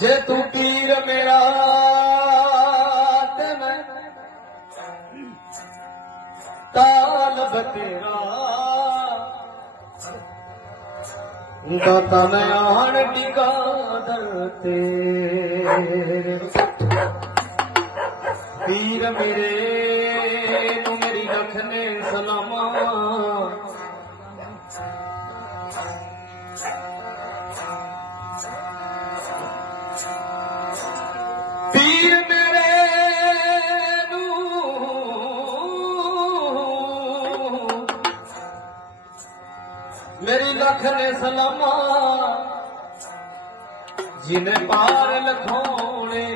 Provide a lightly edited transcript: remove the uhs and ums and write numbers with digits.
जे तू पीर मेरा ते मैं तालब तेरा दाता नयान टिका दरते पीर मेरे तू मेरी रखने सलामा पीर मेरे मेरी लख ने सलामा जिन्हें पार लखोने